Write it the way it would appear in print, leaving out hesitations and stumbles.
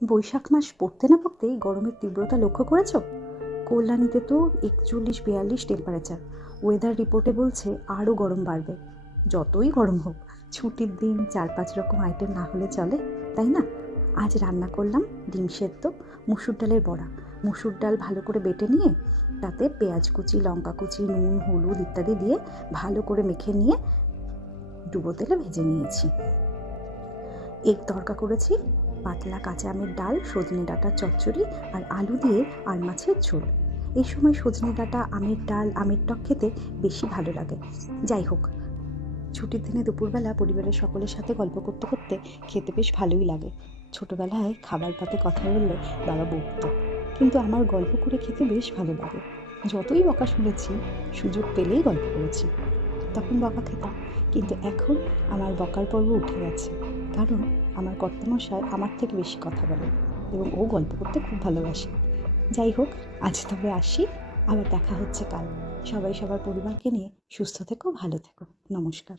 বৈশাখ মাস পড়তে না পড়তেই গরমের তীব্রতা লক্ষ্য করেছো? কল্যাণীতে তো 41-42 টেম্পারেচার। ওয়েদার রিপোর্টে বলছে আরও গরম বাড়বে। যতই গরম হোক, ছুটির দিন 4-5 রকম আইটেম না হলে চলে, তাই না? আজ রান্না করলাম ডিম সেদ্ধ, মুসুর ডালের বড়া। মুসুর ডাল ভালো করে বেটে নিয়ে তাতে পেঁয়াজ কুচি, লঙ্কা কুচি, নুন, হলুদ ইত্যাদি দিয়ে ভালো করে মেখে নিয়ে ডুবো তেলে ভেজে নিয়েছি। এগ তড়কা করেছি, পাতলা কাঁচা আমের ডাল, সজনে ডাঁটার চচ্চড়ি আর আলু দিয়ে আর মাছের ঝোল। এই সময় সজনে ডাঁটা, আমের ডাল, আমের টক খেতে বেশি ভালো লাগে। যাই হোক, ছুটির দিনে দুপুরবেলা পরিবারের সকলের সাথে গল্প করতে করতে খেতে বেশ ভালোই লাগে। ছোটবেলায় খাবার পাতে কথা বললে বাবা বকতো, কিন্তু আমার গল্প করে খেতে বেশ ভালো লাগে। যতই বকা শুনেছি, সুযোগ পেলেই গল্প করেছি। তখন বকা খেতাম, কিন্তু এখন আমার বকার পর্ব উঠে গেছে। কারণ আমার কর্তামশাই আমার থেকে বেশি কথা বলে এবং ও গল্প করতে খুব ভালোবাসে। যাই হোক, আজ তবে আসি, আবার দেখা হচ্ছে কাল। সবাই সবার পরিবারকে নিয়ে সুস্থ থেকো, ভালো থেকো। নমস্কার।